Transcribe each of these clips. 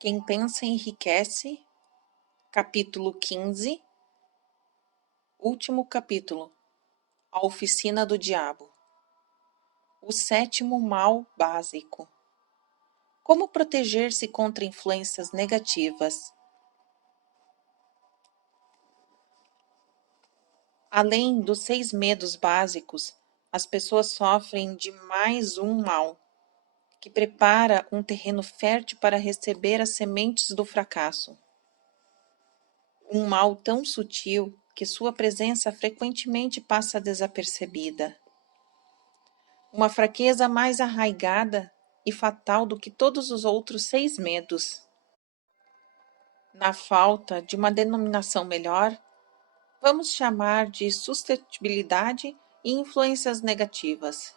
Quem pensa enriquece, capítulo 15, último capítulo, a oficina do diabo. O sétimo mal básico. Como proteger-se contra influências negativas? Além dos 6 medos básicos, as pessoas sofrem de mais um mal, que prepara um terreno fértil para receber as sementes do fracasso. Um mal tão sutil que sua presença frequentemente passa desapercebida. Uma fraqueza mais arraigada e fatal do que todos os outros 6 medos. Na falta de uma denominação melhor, vamos chamar de suscetibilidade e influências negativas.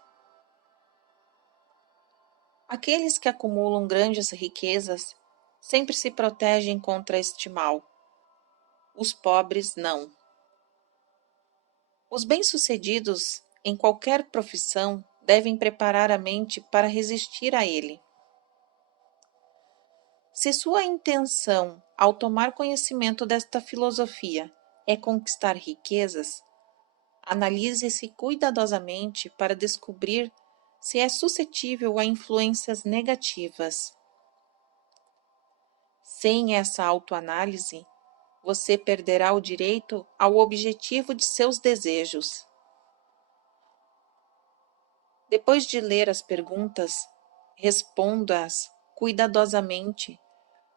Aqueles que acumulam grandes riquezas sempre se protegem contra este mal. Os pobres não. Os bem-sucedidos em qualquer profissão devem preparar a mente para resistir a ele. Se sua intenção, ao tomar conhecimento desta filosofia, é conquistar riquezas, analise-se cuidadosamente para descobrir se é suscetível a influências negativas. Sem essa autoanálise, você perderá o direito ao objetivo de seus desejos. Depois de ler as perguntas, responda-as cuidadosamente,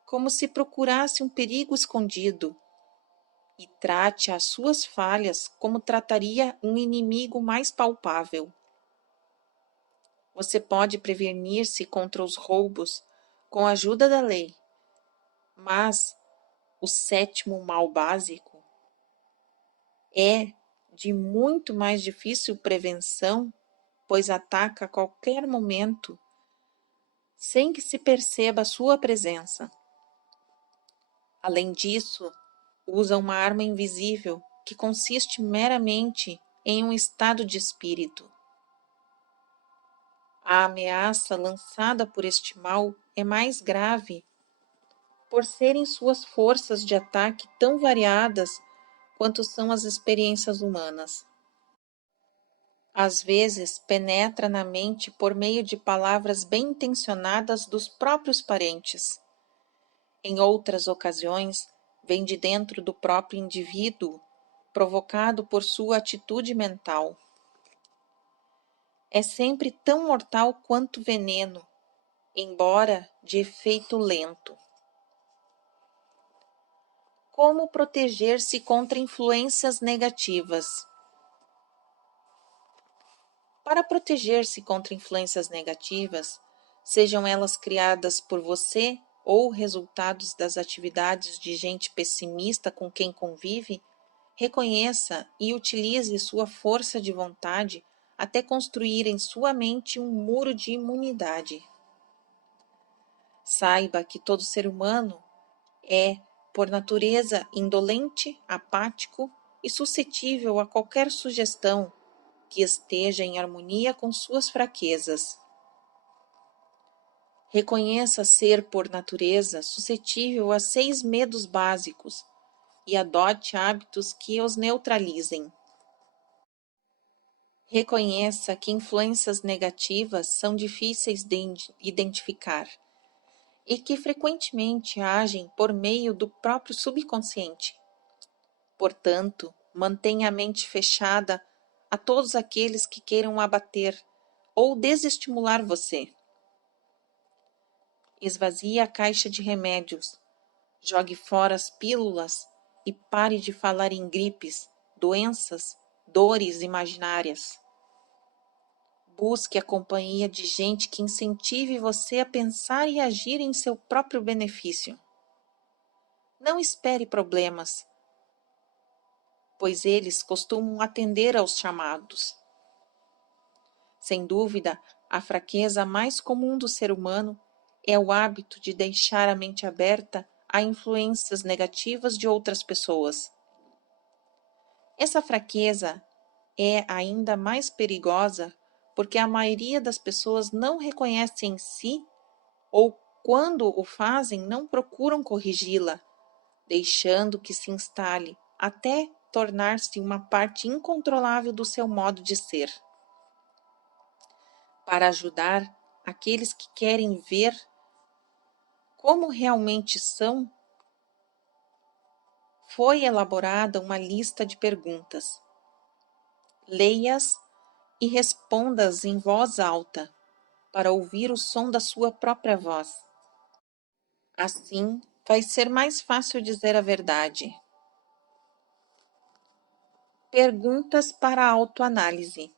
como se procurasse um perigo escondido, e trate as suas falhas como trataria um inimigo mais palpável. Você pode prevenir-se contra os roubos com a ajuda da lei, mas o sétimo mal básico é de muito mais difícil prevenção, pois ataca a qualquer momento, sem que se perceba a sua presença. Além disso, usa uma arma invisível que consiste meramente em um estado de espírito. A ameaça lançada por este mal é mais grave por serem suas forças de ataque tão variadas quanto são as experiências humanas. Às vezes, penetra na mente por meio de palavras bem intencionadas dos próprios parentes. Em outras ocasiões, vem de dentro do próprio indivíduo, provocado por sua atitude mental. É sempre tão mortal quanto veneno, embora de efeito lento. Como proteger-se contra influências negativas? Para proteger-se contra influências negativas, sejam elas criadas por você ou resultados das atividades de gente pessimista com quem convive, reconheça e utilize sua força de vontade até construir em sua mente um muro de imunidade. Saiba que todo ser humano é, por natureza, indolente, apático e suscetível a qualquer sugestão que esteja em harmonia com suas fraquezas. Reconheça ser, por natureza, suscetível a 6 medos básicos e adote hábitos que os neutralizem. Reconheça que influências negativas são difíceis de identificar e que frequentemente agem por meio do próprio subconsciente. Portanto, mantenha a mente fechada a todos aqueles que queiram abater ou desestimular você. Esvazie a caixa de remédios, jogue fora as pílulas e pare de falar em gripes, doenças, dores imaginárias. Busque a companhia de gente que incentive você a pensar e agir em seu próprio benefício. Não espere problemas, pois eles costumam atender aos chamados. Sem dúvida, a fraqueza mais comum do ser humano é o hábito de deixar a mente aberta a influências negativas de outras pessoas. Essa fraqueza é ainda mais perigosa porque a maioria das pessoas não reconhece em si ou quando o fazem, não procuram corrigi-la, deixando que se instale até tornar-se uma parte incontrolável do seu modo de ser. Para ajudar aqueles que querem ver como realmente são, foi elaborada uma lista de perguntas. Leia-as e responda-as em voz alta, para ouvir o som da sua própria voz. Assim, vai ser mais fácil dizer a verdade. Perguntas para autoanálise.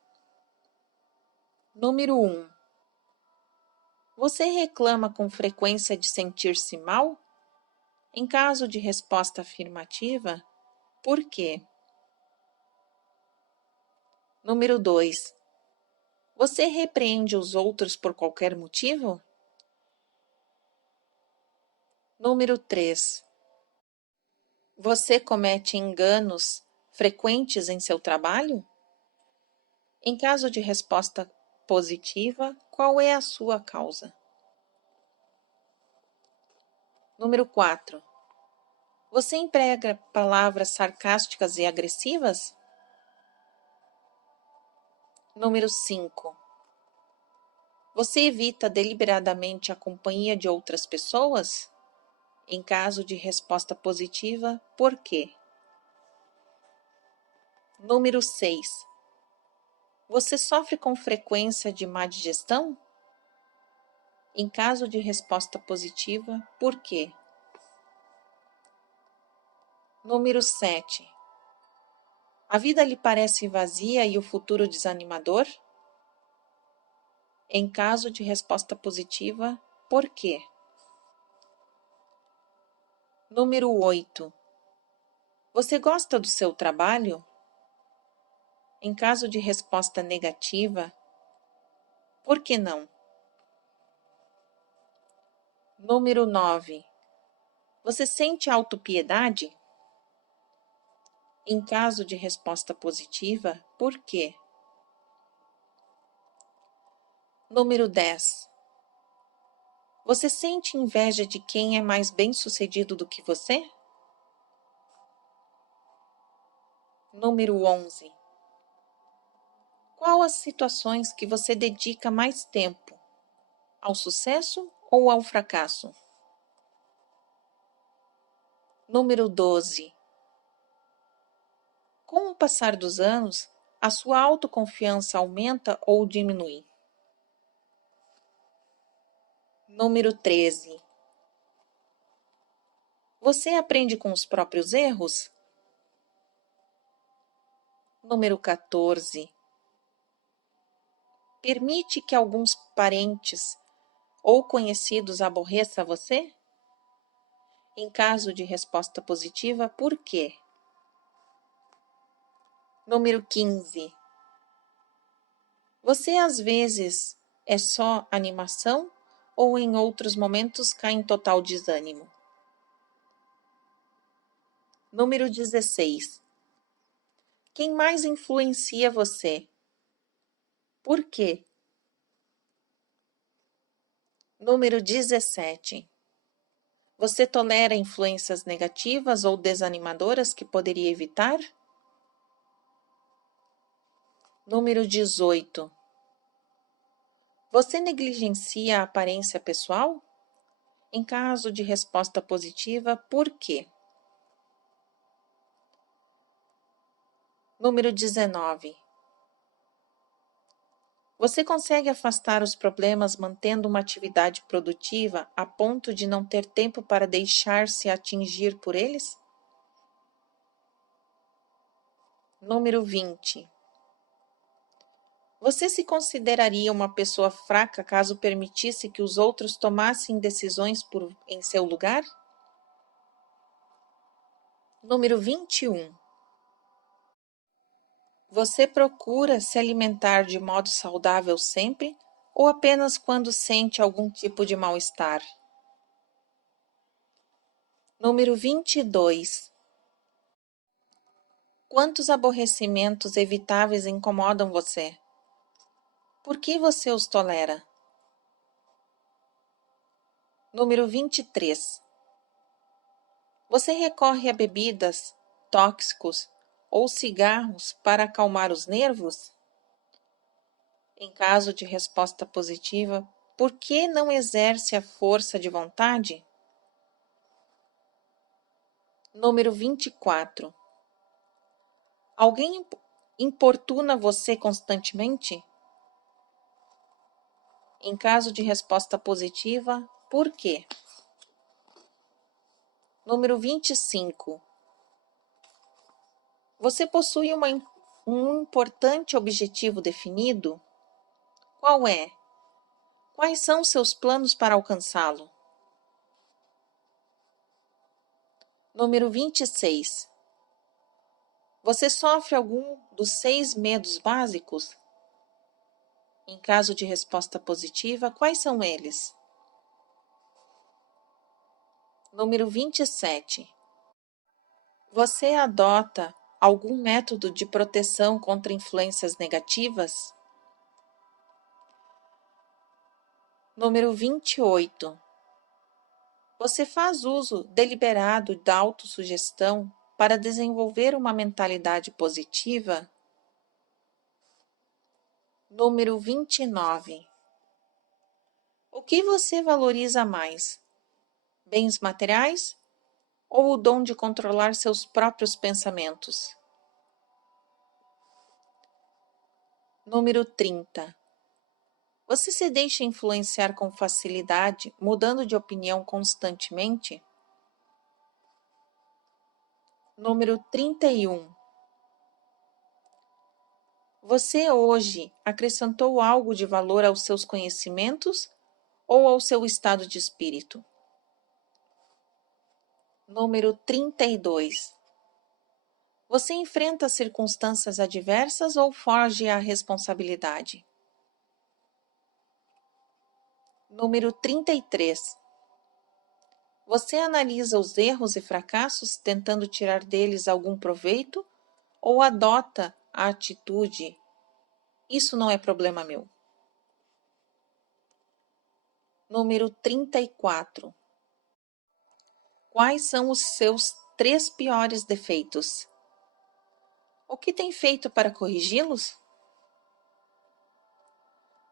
Número 1. Você reclama com frequência de sentir-se mal? Em caso de resposta afirmativa, por quê? Número 2. Você repreende os outros por qualquer motivo? Número 3. Você comete enganos frequentes em seu trabalho? Em caso de resposta positiva, qual é a sua causa? Número 4. Você emprega palavras sarcásticas e agressivas? Número 5. Você evita deliberadamente a companhia de outras pessoas? Em caso de resposta positiva, por quê? Número 6. Você sofre com frequência de má digestão? Em caso de resposta positiva, por quê? Número 7. A vida lhe parece vazia e o futuro desanimador? Em caso de resposta positiva, por quê? Número 8. Você gosta do seu trabalho? Em caso de resposta negativa, por que não? Número 9. Você sente autopiedade? Em caso de resposta positiva, por quê? Número 10. Você sente inveja de quem é mais bem-sucedido do que você? Número 11. Qual as situações que você dedica mais tempo? Ao sucesso ou ao fracasso? Número 12. Com o passar dos anos, a sua autoconfiança aumenta ou diminui? Número 13. Você aprende com os próprios erros? Número 14. Permite que alguns parentes ou conhecidos aborreçam você? Em caso de resposta positiva, por quê? Número 15. Você às vezes é só animação ou em outros momentos cai em total desânimo? Número 16. Quem mais influencia você? Por quê? Número 17. Você tolera influências negativas ou desanimadoras que poderia evitar? Número 18. Você negligencia a aparência pessoal? Em caso de resposta positiva, por quê? Número 19. Você consegue afastar os problemas mantendo uma atividade produtiva a ponto de não ter tempo para deixar-se atingir por eles? Número 20. Você se consideraria uma pessoa fraca caso permitisse que os outros tomassem decisões em seu lugar? Número 21. Você procura se alimentar de modo saudável sempre ou apenas quando sente algum tipo de mal-estar? Número 22. Quantos aborrecimentos evitáveis incomodam você? Por que você os tolera? Número 23. Você recorre a bebidas, tóxicos ou cigarros para acalmar os nervos? Em caso de resposta positiva, por que não exerce a força de vontade? Número 24. Alguém importuna você constantemente? Em caso de resposta positiva, por quê? Número 25. Você possui um importante objetivo definido? Qual é? Quais são seus planos para alcançá-lo? Número 26. Você sofre algum dos 6 medos básicos? Em caso de resposta positiva, quais são eles? Número 27. Você adota algum método de proteção contra influências negativas? Número 28. Você faz uso deliberado da autossugestão para desenvolver uma mentalidade positiva? Número 29. O que você valoriza mais? Bens materiais ou o dom de controlar seus próprios pensamentos? Número 30. Você se deixa influenciar com facilidade, mudando de opinião constantemente? Número 31. Você hoje acrescentou algo de valor aos seus conhecimentos ou ao seu estado de espírito? Número 32. Você enfrenta circunstâncias adversas ou foge à responsabilidade? Número 33. Você analisa os erros e fracassos tentando tirar deles algum proveito ou adota a atitude: isso não é problema meu? Número 34. Quais são os seus 3 piores defeitos? O que tem feito para corrigi-los?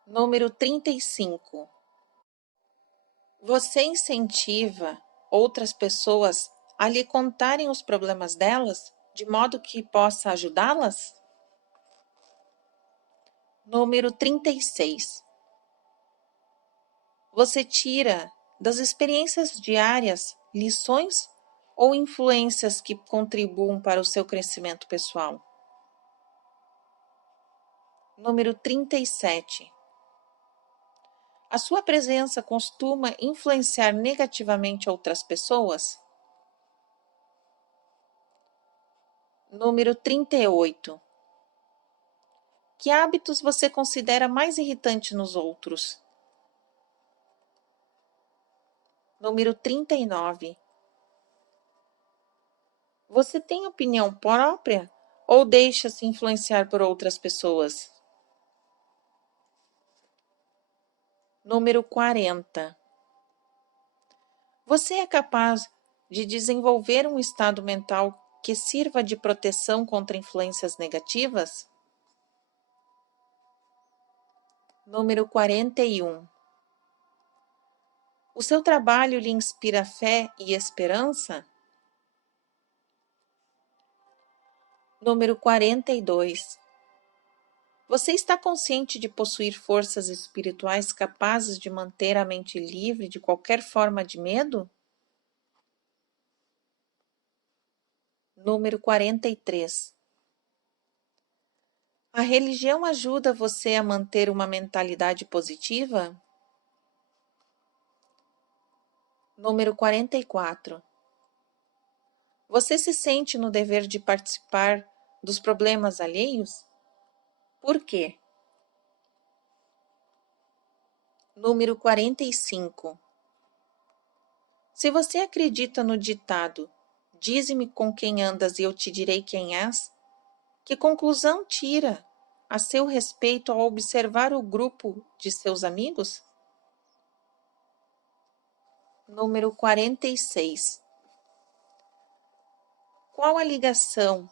Número 35. Você incentiva outras pessoas a lhe contarem os problemas delas, de modo que possa ajudá-las? Número 36. Você tira das experiências diárias lições ou influências que contribuam para o seu crescimento pessoal? Número 37. A sua presença costuma influenciar negativamente outras pessoas? Número 38. Que hábitos você considera mais irritante nos outros? Número 39. Você tem opinião própria ou deixa-se influenciar por outras pessoas? Número 40. Você é capaz de desenvolver um estado mental que sirva de proteção contra influências negativas? Número 41. O seu trabalho lhe inspira fé e esperança? Número 42. Você está consciente de possuir forças espirituais capazes de manter a mente livre de qualquer forma de medo? Número 43. A religião ajuda você a manter uma mentalidade positiva? Número 44. Você se sente no dever de participar dos problemas alheios? Por quê? Número 45. Se você acredita no ditado "Dize-me com quem andas e eu te direi quem és", que conclusão tira a seu respeito ao observar o grupo de seus amigos? Número 46. Qual a ligação,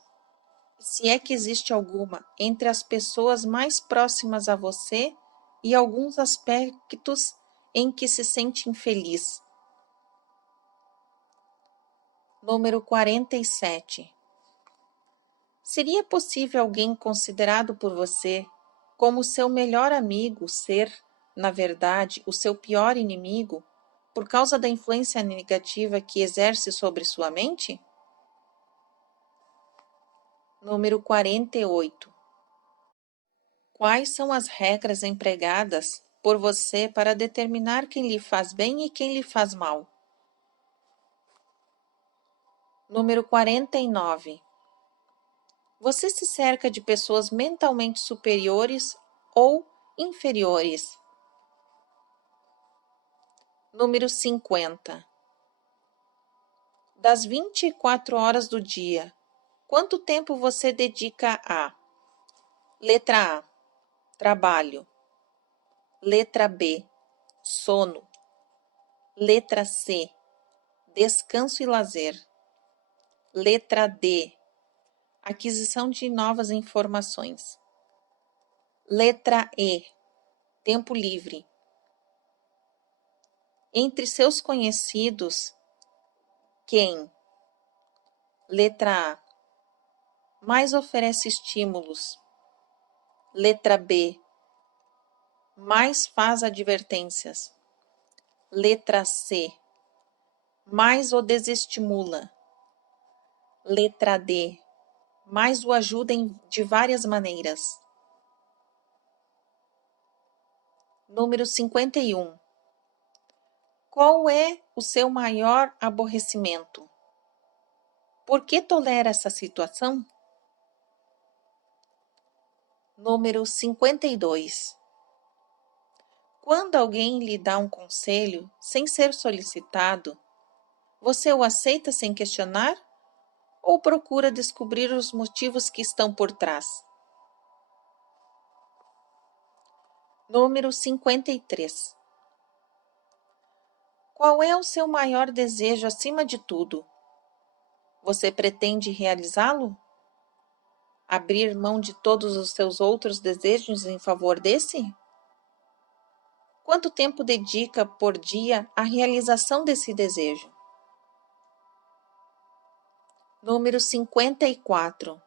se é que existe alguma, entre as pessoas mais próximas a você e alguns aspectos em que se sente infeliz? Número 47. Seria possível alguém considerado por você como seu melhor amigo ser, na verdade, o seu pior inimigo, por causa da influência negativa que exerce sobre sua mente? Número 48. Quais são as regras empregadas por você para determinar quem lhe faz bem e quem lhe faz mal? Número 49. Você se cerca de pessoas mentalmente superiores ou inferiores? Número 50. Das 24 horas do dia, quanto tempo você dedica a: letra A, trabalho; letra B, sono; letra C, descanso e lazer; letra D, aquisição de novas informações; letra E, tempo livre? Entre seus conhecidos, quem: letra A, mais oferece estímulos; letra B, mais faz advertências; letra C, mais o desestimula; letra D, mais o ajuda de várias maneiras? Número 51. Qual é o seu maior aborrecimento? Por que tolera essa situação? Número 52. Quando alguém lhe dá um conselho sem ser solicitado, você o aceita sem questionar ou procura descobrir os motivos que estão por trás? Número 53. Qual é o seu maior desejo acima de tudo? Você pretende realizá-lo? Abrir mão de todos os seus outros desejos em favor desse? Quanto tempo dedica por dia à realização desse desejo? Número 54.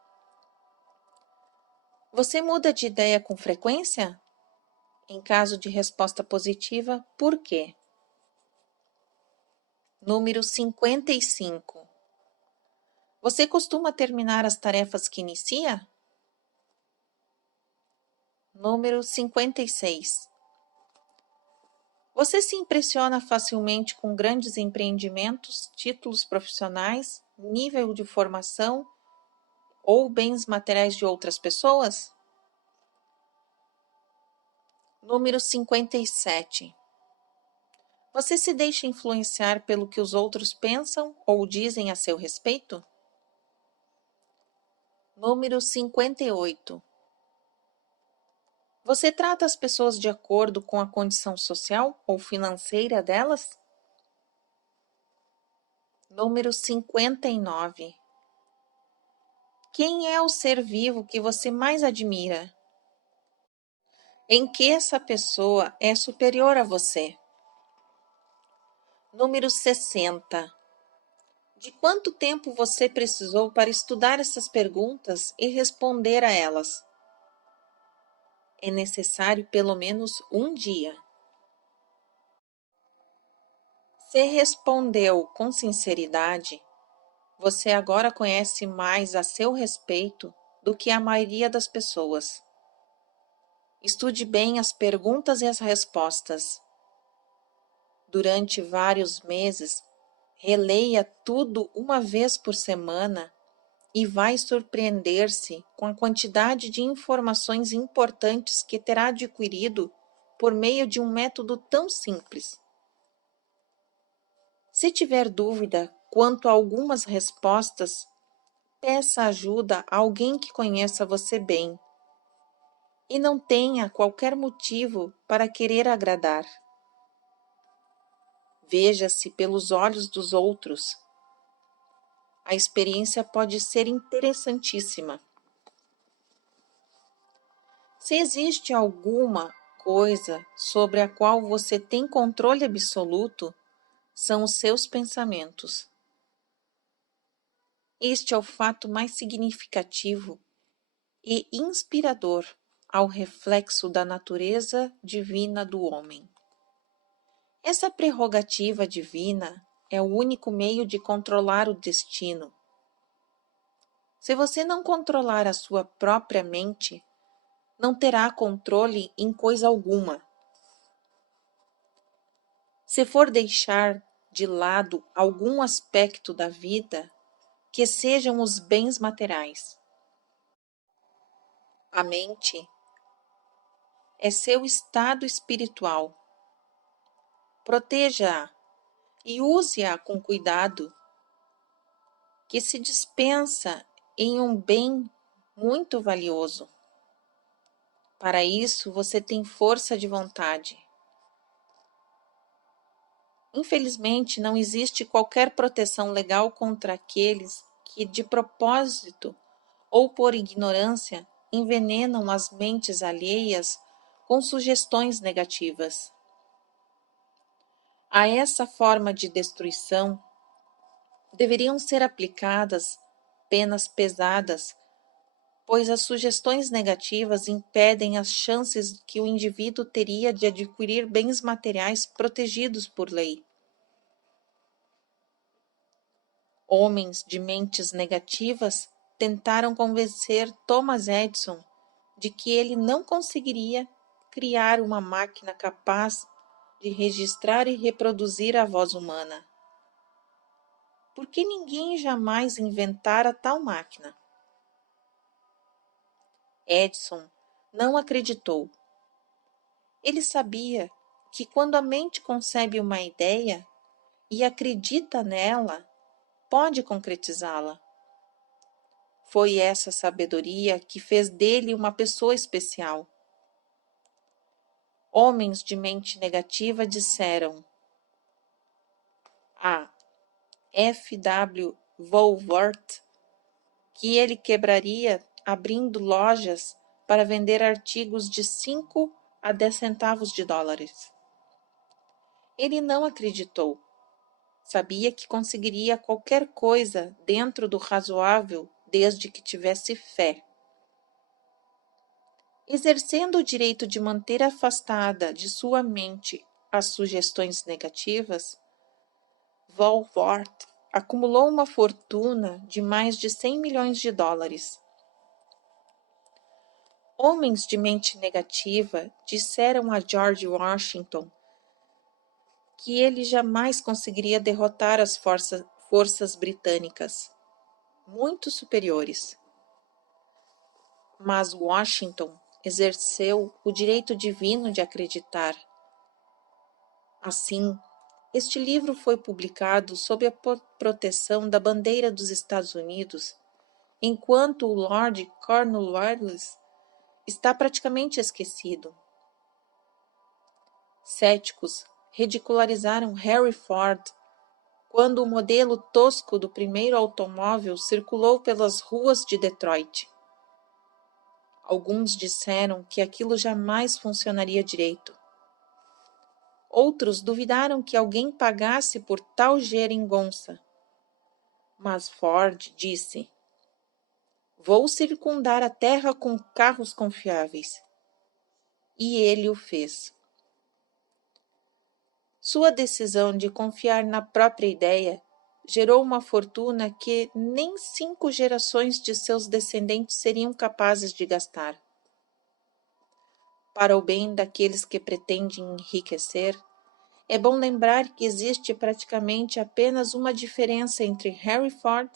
Você muda de ideia com frequência? Em caso de resposta positiva, por quê? Número 55. Você costuma terminar as tarefas que inicia? Número 56. Você se impressiona facilmente com grandes empreendimentos, títulos profissionais, nível de formação ou bens materiais de outras pessoas? Número 57. Você se deixa influenciar pelo que os outros pensam ou dizem a seu respeito? Número 58. Você trata as pessoas de acordo com a condição social ou financeira delas? Número 59. Quem é o ser vivo que você mais admira? Em que essa pessoa é superior a você? Número 60. De quanto tempo você precisou para estudar essas perguntas e responder a elas? É necessário pelo menos um dia. Se respondeu com sinceridade, você agora conhece mais a seu respeito do que a maioria das pessoas. Estude bem as perguntas e as respostas. Durante vários meses, releia tudo uma vez por semana e vai surpreender-se com a quantidade de informações importantes que terá adquirido por meio de um método tão simples. Se tiver dúvida quanto a algumas respostas, peça ajuda a alguém que conheça você bem e não tenha qualquer motivo para querer agradar. Veja-se pelos olhos dos outros. A experiência pode ser interessantíssima. Se existe alguma coisa sobre a qual você tem controle absoluto, são os seus pensamentos. Este é o fato mais significativo e inspirador ao reflexo da natureza divina do homem. Essa prerrogativa divina é o único meio de controlar o destino. Se você não controlar a sua própria mente, não terá controle em coisa alguma. Se for deixar de lado algum aspecto da vida, que sejam os bens materiais. A mente é seu estado espiritual. Proteja-a e use-a com cuidado, que se dispensa em um bem muito valioso. Para isso, você tem força de vontade. Infelizmente, não existe qualquer proteção legal contra aqueles que, de propósito ou por ignorância, envenenam as mentes alheias com sugestões negativas. A essa forma de destruição deveriam ser aplicadas penas pesadas, pois as sugestões negativas impedem as chances que o indivíduo teria de adquirir bens materiais protegidos por lei. Homens de mentes negativas tentaram convencer Thomas Edison de que ele não conseguiria criar uma máquina capaz de registrar e reproduzir a voz humana. Porque ninguém jamais inventara tal máquina. Edison não acreditou. Ele sabia que quando a mente concebe uma ideia e acredita nela, pode concretizá-la. Foi essa sabedoria que fez dele uma pessoa especial. Homens de mente negativa disseram a F. W. Woolworth que ele quebraria abrindo lojas para vender artigos de 5 a 10 centavos de dólares. Ele não acreditou. Sabia que conseguiria qualquer coisa dentro do razoável desde que tivesse fé. Exercendo o direito de manter afastada de sua mente as sugestões negativas, Woolworth acumulou uma fortuna de mais de 100 milhões de dólares. Homens de mente negativa disseram a George Washington que ele jamais conseguiria derrotar as forças britânicas, muito superiores. Mas Washington exerceu o direito divino de acreditar. Assim, este livro foi publicado sob a proteção da bandeira dos Estados Unidos, enquanto o Lord Cornwallis está praticamente esquecido. Céticos ridicularizaram Henry Ford quando o modelo tosco do primeiro automóvel circulou pelas ruas de Detroit. Alguns disseram que aquilo jamais funcionaria direito. Outros duvidaram que alguém pagasse por tal geringonça. Mas Ford disse: "Vou circundar a terra com carros confiáveis." E ele o fez. Sua decisão de confiar na própria ideia gerou uma fortuna que nem 5 gerações de seus descendentes seriam capazes de gastar. Para o bem daqueles que pretendem enriquecer, é bom lembrar que existe praticamente apenas uma diferença entre Henry Ford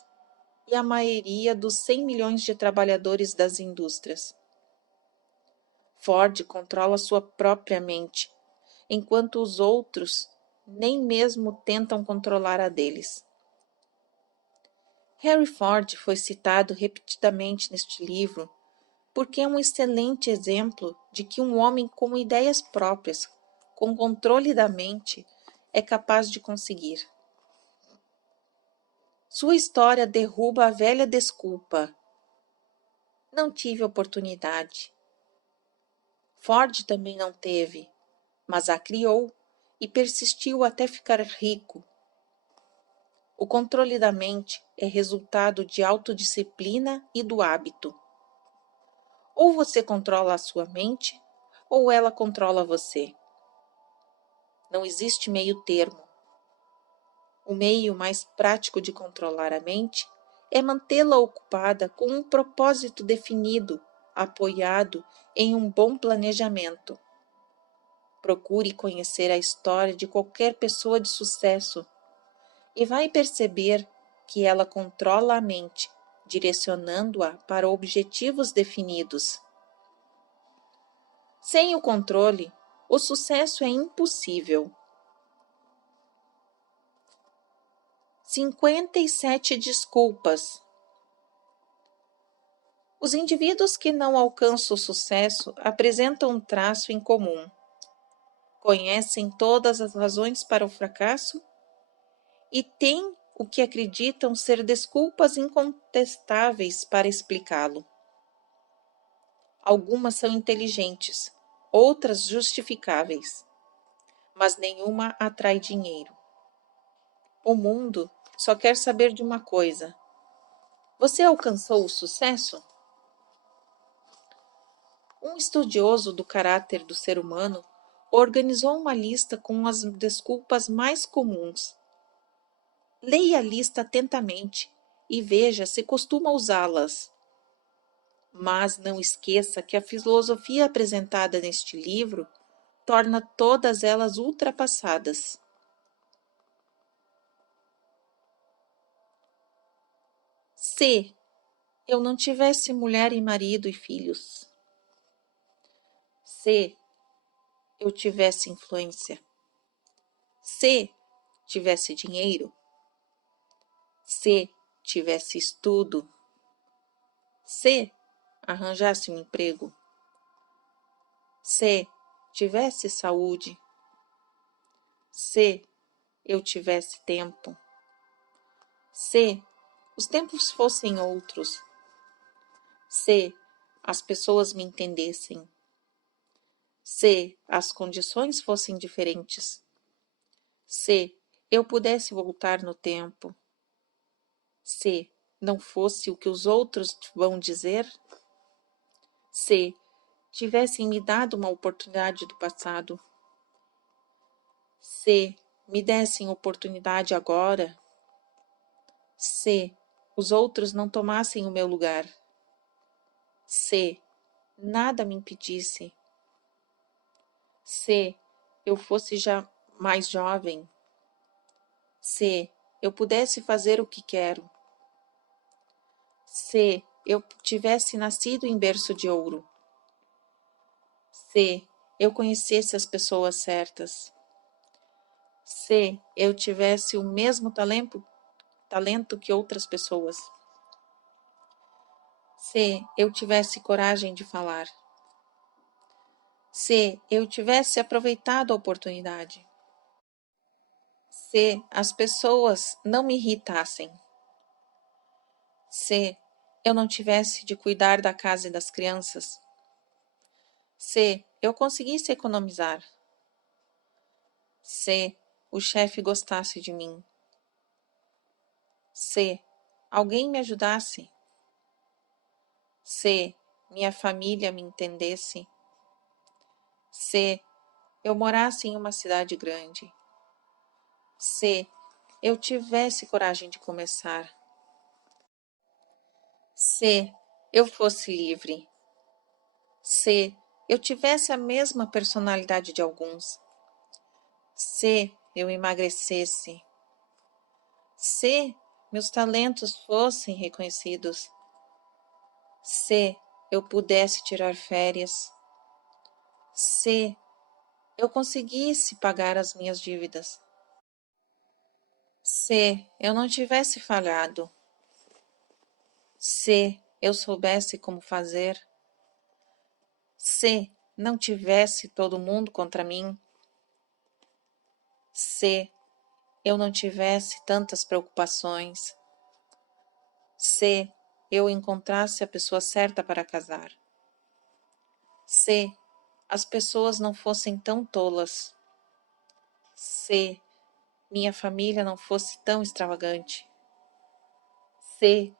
e a maioria dos 100 milhões de trabalhadores das indústrias. Ford controla sua própria mente, enquanto os outros nem mesmo tentam controlar a deles. Henry Ford foi citado repetidamente neste livro porque é um excelente exemplo de que um homem com ideias próprias, com controle da mente, é capaz de conseguir. Sua história derruba a velha desculpa. Não tive oportunidade. Ford também não teve, mas a criou e persistiu até ficar rico. O controle da mente é resultado de autodisciplina e do hábito. Ou você controla a sua mente, ou ela controla você. Não existe meio termo. O meio mais prático de controlar a mente é mantê-la ocupada com um propósito definido, apoiado em um bom planejamento. Procure conhecer a história de qualquer pessoa de sucesso e vai perceber que ela controla a mente, direcionando-a para objetivos definidos. Sem o controle, o sucesso é impossível. 57 desculpas. Os indivíduos que não alcançam o sucesso apresentam um traço em comum. Conhecem todas as razões para o fracasso e têm o que acreditam ser desculpas incontestáveis para explicá-lo. Algumas são inteligentes, outras justificáveis, mas nenhuma atrai dinheiro. O mundo só quer saber de uma coisa: você alcançou o sucesso? Um estudioso do caráter do ser humano organizou uma lista com as desculpas mais comuns. Leia a lista atentamente e veja se costuma usá-las. Mas não esqueça que a filosofia apresentada neste livro torna todas elas ultrapassadas. Se eu não tivesse mulher e marido e filhos. Se eu tivesse influência. Se tivesse dinheiro. Se tivesse estudo. Se arranjasse um emprego. Se tivesse saúde. Se eu tivesse tempo. Se os tempos fossem outros. Se as pessoas me entendessem. Se as condições fossem diferentes. Se eu pudesse voltar no tempo. Se não fosse o que os outros vão dizer. Se tivessem me dado uma oportunidade do passado. Se me dessem oportunidade agora. Se os outros não tomassem o meu lugar. Se nada me impedisse. Se eu fosse já mais jovem. Se eu pudesse fazer o que quero. Se eu tivesse nascido em berço de ouro. Se eu conhecesse as pessoas certas. Se eu tivesse o mesmo talento que outras pessoas. Se eu tivesse coragem de falar. Se eu tivesse aproveitado a oportunidade. Se as pessoas não me irritassem. Se eu não tivesse de cuidar da casa e das crianças. Se eu conseguisse economizar. Se o chefe gostasse de mim. Se alguém me ajudasse. Se minha família me entendesse. Se eu morasse em uma cidade grande. Se eu tivesse coragem de começar. Se eu fosse livre. Se eu tivesse a mesma personalidade de alguns. Se eu emagrecesse. Se meus talentos fossem reconhecidos. Se eu pudesse tirar férias. Se eu conseguisse pagar as minhas dívidas. Se eu não tivesse falhado. Se eu soubesse como fazer. Se não tivesse todo mundo contra mim. Se eu não tivesse tantas preocupações, se eu encontrasse a pessoa certa para casar, se as pessoas não fossem tão tolas, se minha família não fosse tão extravagante, se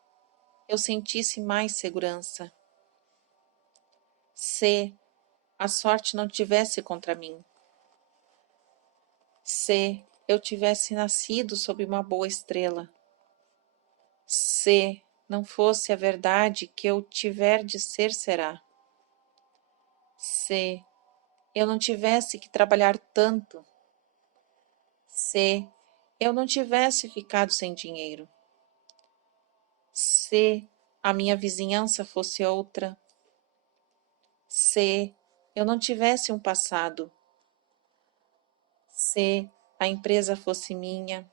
eu sentisse mais segurança, se a sorte não tivesse contra mim, se eu tivesse nascido sob uma boa estrela, se não fosse a verdade que eu tiver de ser, será. Se eu não tivesse que trabalhar tanto, se eu não tivesse ficado sem dinheiro, se a minha vizinhança fosse outra, se eu não tivesse um passado, se a empresa fosse minha,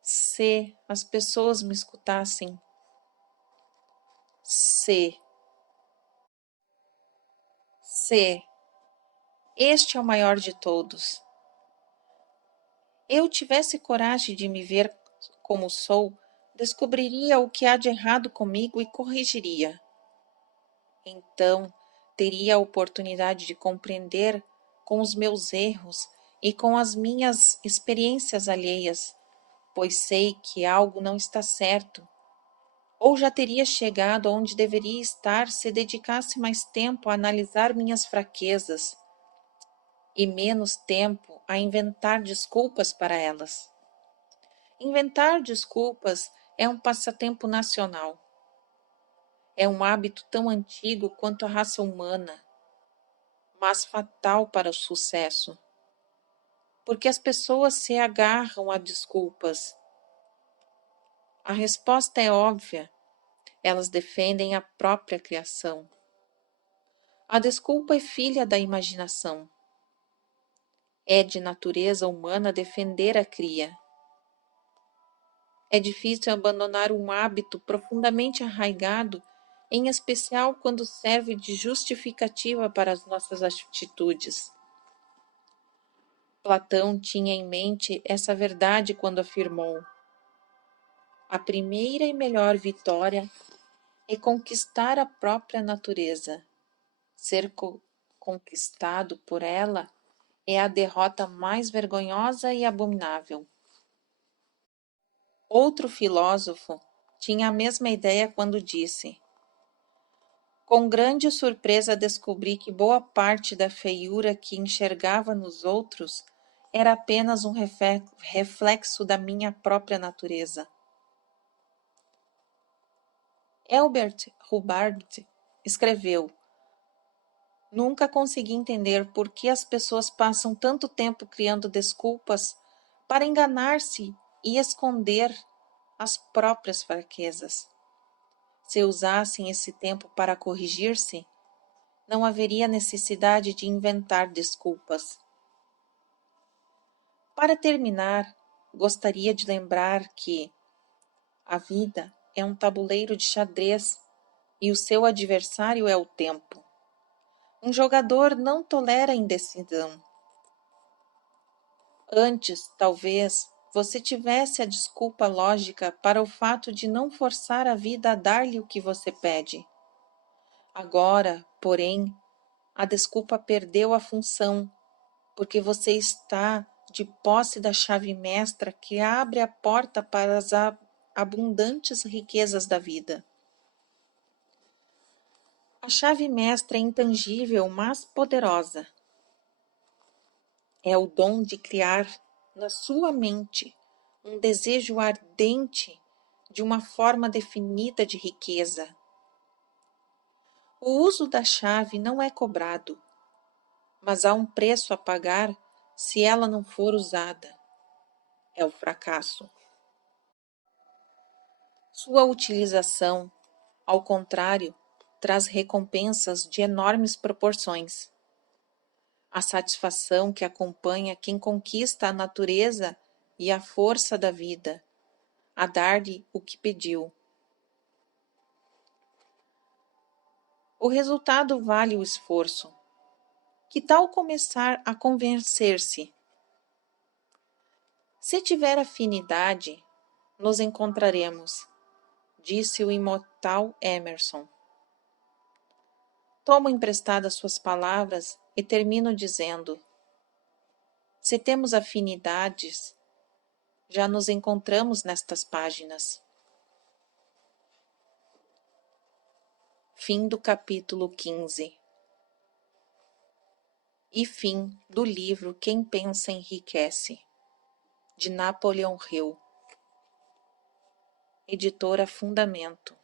se as pessoas me escutassem, se este é o maior de todos, eu tivesse coragem de me ver como sou, descobriria o que há de errado comigo e corrigiria. Então, teria a oportunidade de compreender com os meus erros e com as minhas experiências alheias, pois sei que algo não está certo, ou já teria chegado onde deveria estar se dedicasse mais tempo a analisar minhas fraquezas e menos tempo a inventar desculpas para elas. Inventar desculpas é um passatempo nacional. É um hábito tão antigo quanto a raça humana, mas fatal para o sucesso, porque as pessoas se agarram a desculpas. A resposta é óbvia, elas defendem a própria criação. A desculpa é filha da imaginação. É de natureza humana defender a cria. É difícil abandonar um hábito profundamente arraigado, em especial quando serve de justificativa para as nossas atitudes. Platão tinha em mente essa verdade quando afirmou: a primeira e melhor vitória é conquistar a própria natureza. Ser conquistado por ela é a derrota mais vergonhosa e abominável. Outro filósofo tinha a mesma ideia quando disse: com grande surpresa descobri que boa parte da feiura que enxergava nos outros era apenas um reflexo da minha própria natureza. Elbert Hubbard escreveu: nunca consegui entender por que as pessoas passam tanto tempo criando desculpas para enganar-se e esconder as próprias fraquezas. Se usassem esse tempo para corrigir-se, não haveria necessidade de inventar desculpas. Para terminar, gostaria de lembrar que a vida é um tabuleiro de xadrez e o seu adversário é o tempo. Um jogador não tolera indecisão. Antes, talvez, você tivesse a desculpa lógica para o fato de não forçar a vida a dar-lhe o que você pede. Agora, porém, a desculpa perdeu a função, porque você está de posse da chave mestra que abre a porta para as abundantes riquezas da vida. A chave mestra é intangível, mas poderosa. É o dom de criar na sua mente um desejo ardente de uma forma definida de riqueza. O uso da chave não é cobrado, mas há um preço a pagar se ela não for usada. É o fracasso. Sua utilização, ao contrário, traz recompensas de enormes proporções. A satisfação que acompanha quem conquista a natureza e a força da vida, a dar-lhe o que pediu. O resultado vale o esforço. Que tal começar a convencer-se Se tiver afinidade, nos encontraremos, disse o imortal Emerson. Tomo emprestadas suas palavras e termino dizendo: se temos afinidades, já nos encontramos nestas páginas. Fim do capítulo 15. E fim do livro Quem Pensa Enriquece, de Napoleão Hill. Editora Fundamento.